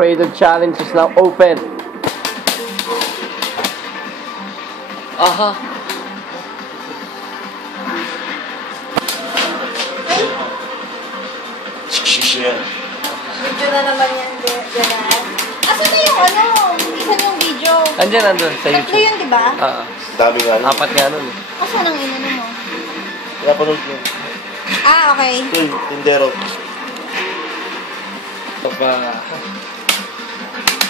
Cradle challenge is now open. Aha. Video na naman yan, Gerard. Asan na yung ano? Isa yung video. Andun sa YouTube. Tatlo yun, di ba? Dami nga nun. 4 nga nun. Asan ang inano mo? Kaya panood mo. Ah, okay. Tindero. Ito pa.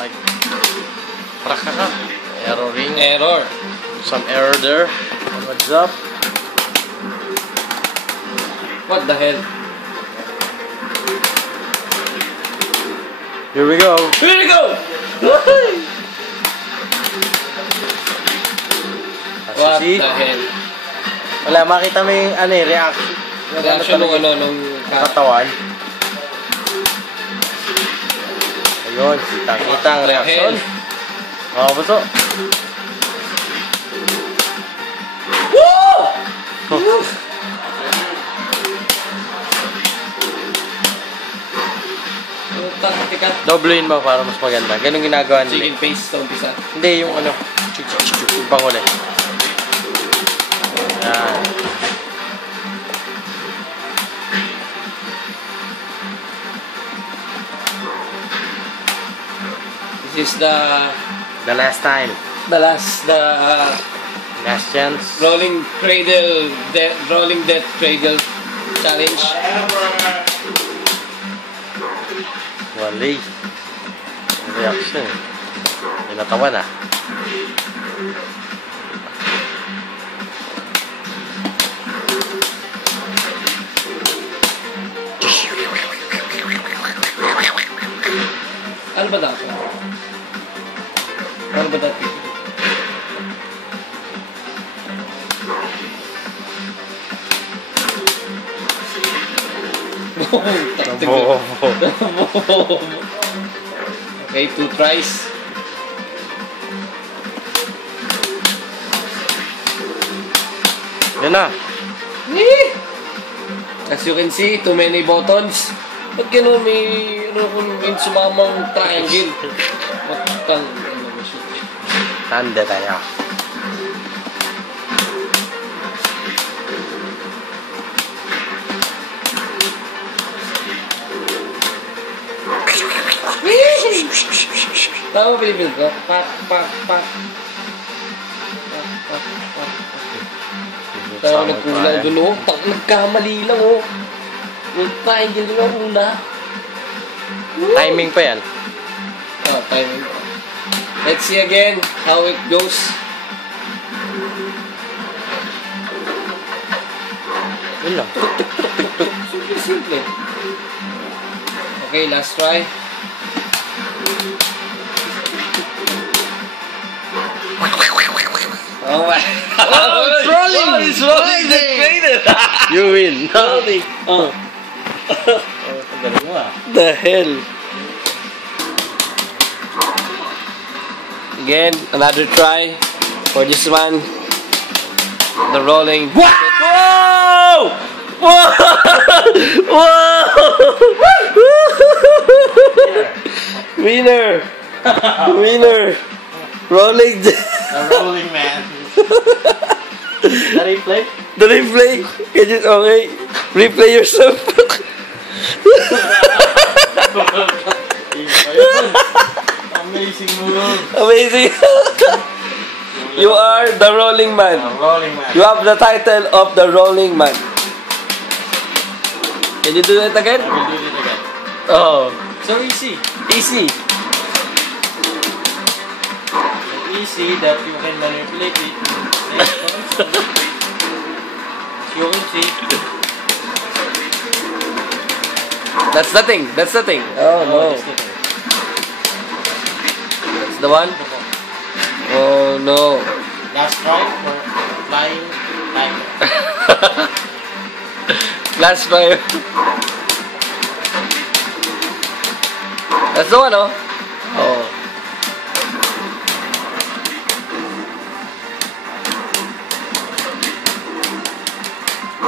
Ay. Prakaka. Erroring. Error. Some error there. What's up? What the hell? Here we go. Here we go! What the hell? Wala, makita mo yung ano, reaction. Reaction nung katawan. Ayun, kita ang reaction. Oh, buso. Woo! Doblein mo para mas maganda. Ganun ginagawa nila. Chicken paste sa umpisa. Hindi, yung ano. Yung panghuli. Yan. This is the last time. last chance. rolling death cradle challenge. Wali. Reaction. Pinatawan ah. Ano ba dapat? Ano ba dapat? Okay, 2 tries. Yan na. As you can see, too many buttons. Ba't gano'n may sumamang triangle? Matang Tanda tayo. Tama ba pinipil ko? Pak. Tama nagkulang doon oh. Nagkamali lang oh. Yung triangle doon ang una. Timing pa yan. Oh, timing. Let's see again how it goes. Yun lang. Simple. Okay, last try. Oh my! Oh, it's rolling! Oh, it's rolling! You win. Rolling! Oh. The hell? Again, another try for this one. The rolling. Wow! Whoa! Winner! Winner! Rolling. The rolling man. The replay? The replay. Can you, okay. Replay yourself. Amazing move. Amazing. You are the rolling man. Rolling man. You have the title of the rolling man. Can you do that again? I will do it again. Oh. So easy. Easy. Easy that you can manipulate it. You can see. That's the thing. That's the thing. Oh no. That's the one. Oh no. Last try for flying tiger. Last try. That's the one, oh.